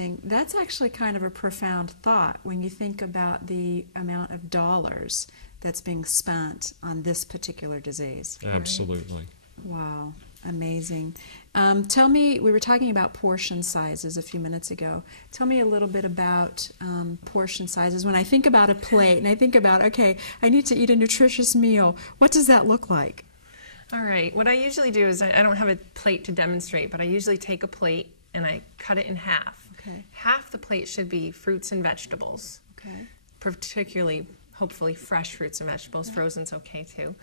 interesting. That's actually kind of a profound thought when you think about the amount of dollars that's being spent on this particular disease. Absolutely. Wow, amazing. Tell me, we were talking about portion sizes a few minutes ago. Tell me a little bit about portion sizes. When I think about a plate and I think about, okay, I need to eat a nutritious meal, what does that look like? All right, what I usually do is I don't have a plate to demonstrate, but I usually take a plate and I cut it in half. Okay. Half the plate should be fruits and vegetables, Okay. particularly, hopefully, fresh fruits and vegetables. Frozen's okay too.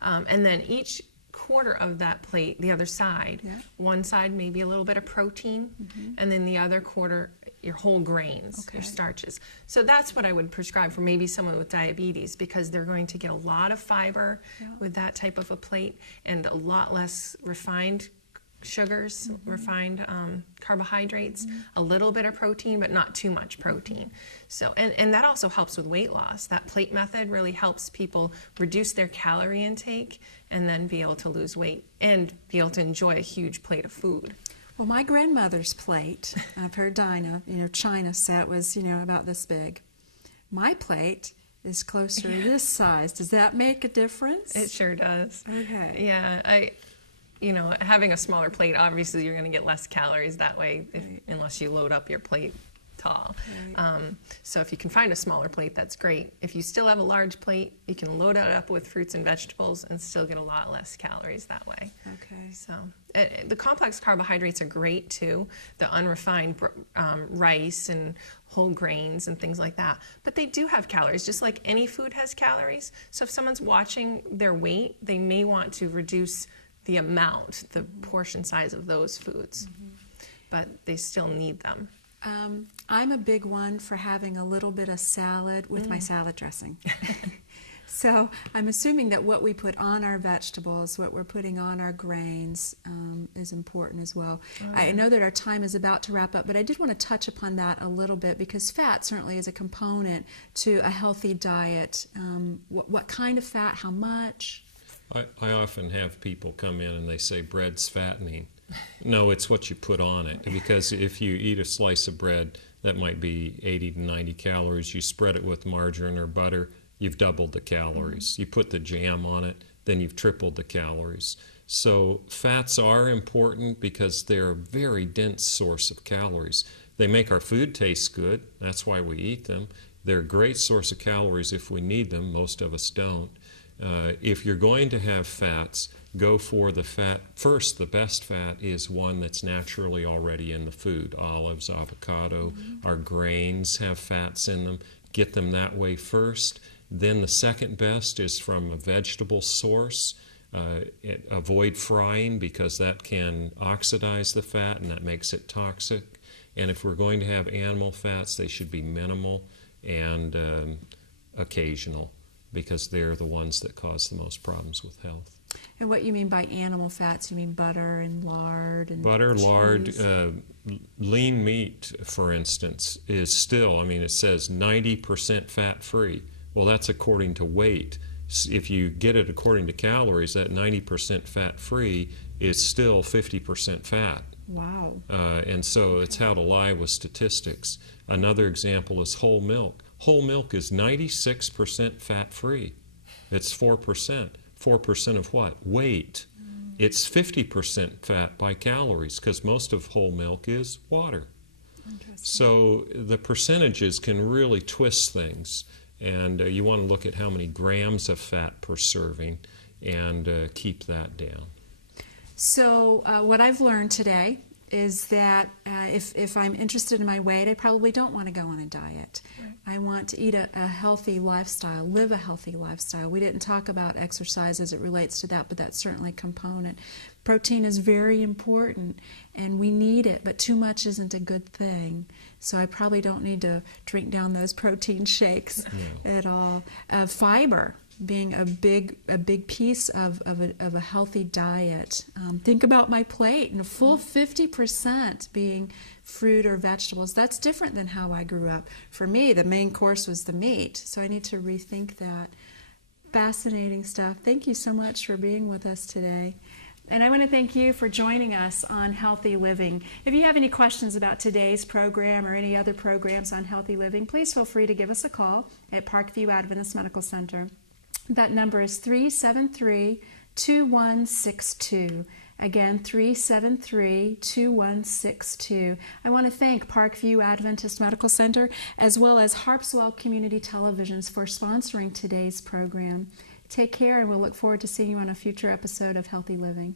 And then each quarter of that plate, the other side, one side maybe a little bit of protein, and then the other quarter your whole grains, your starches. So that's what I would prescribe for maybe someone with diabetes, because they're going to get a lot of fiber with that type of a plate and a lot less refined sugars, refined carbohydrates, a little bit of protein, but not too much protein. So, and that also helps with weight loss. That plate method really helps people reduce their calorie intake and then be able to lose weight and be able to enjoy a huge plate of food. Well, my grandmother's plate, of her China set was, about this big. My plate is closer to this size. Does that make a difference? It sure does. Okay. Yeah, having a smaller plate, obviously you're going to get less calories that way, unless you load up your plate tall. Right. So if you can find a smaller plate, that's great. If you still have a large plate, you can load it up with fruits and vegetables and still get a lot less calories that way. Okay. So the complex carbohydrates are great too, the unrefined rice and whole grains and things like that. But they do have calories, just like any food has calories. So if someone's watching their weight, they may want to reduce the amount, the portion size of those foods, but they still need them. I'm a big one for having a little bit of salad with my salad dressing. So I'm assuming that what we put on our vegetables, what we're putting on our grains, is important as well. I know that our time is about to wrap up, but I did want to touch upon that a little bit, because fat certainly is a component to a healthy diet. What kind of fat, how much? I often have people come in and they say bread's fattening. No, it's what you put on it, because if you eat a slice of bread, that might be 80 to 90 calories. You spread it with margarine or butter, you've doubled the calories. You put the jam on it, then you've tripled the calories. So fats are important because they're a very dense source of calories. They make our food taste good. That's why we eat them. They're a great source of calories if we need them. Most of us don't. If you're going to have fats, go for the fat. First, the best fat is one that's naturally already in the food. Olives, avocado, our grains have fats in them. Get them that way first. Then the second best is from a vegetable source. Avoid frying, because that can oxidize the fat and that makes it toxic. And if we're going to have animal fats, they should be minimal and occasional, because they're the ones that cause the most problems with health. And what you mean by animal fats, you mean butter and lard and butter, cheese? Lard, lean meat, for instance, is still, it says 90% fat-free. Well, that's according to weight. If you get it according to calories, that 90% fat-free is still 50% fat. Wow. And so it's how to lie with statistics. Another example is whole milk. Whole milk is 96% fat-free. It's 4%. 4% of what? Weight. It's 50% fat by calories, because most of whole milk is water. So the percentages can really twist things, and you want to look at how many grams of fat per serving and keep that down. So what I've learned today is that if I'm interested in my weight, I probably don't want to go on a diet. I want to eat a healthy lifestyle, live a healthy lifestyle. We didn't talk about exercise as it relates to that, but that's certainly a component. Protein is very important, and we need it, but too much isn't a good thing. So I probably don't need to drink down those protein shakes at all. Fiber being a big piece of a healthy diet. Think about my plate, and a full 50% being fruit or vegetables. That's different than how I grew up. For me, the main course was the meat, so I need to rethink that. Fascinating stuff. Thank you so much for being with us today. And I want to thank you for joining us on Healthy Living. If you have any questions about today's program or any other programs on Healthy Living, please feel free to give us a call at Parkview Adventist Medical Center. That number is 373-2162. Again, 373-2162. I want to thank Parkview Adventist Medical Center as well as Harpswell Community Televisions for sponsoring today's program. Take care, and we'll look forward to seeing you on a future episode of Healthy Living.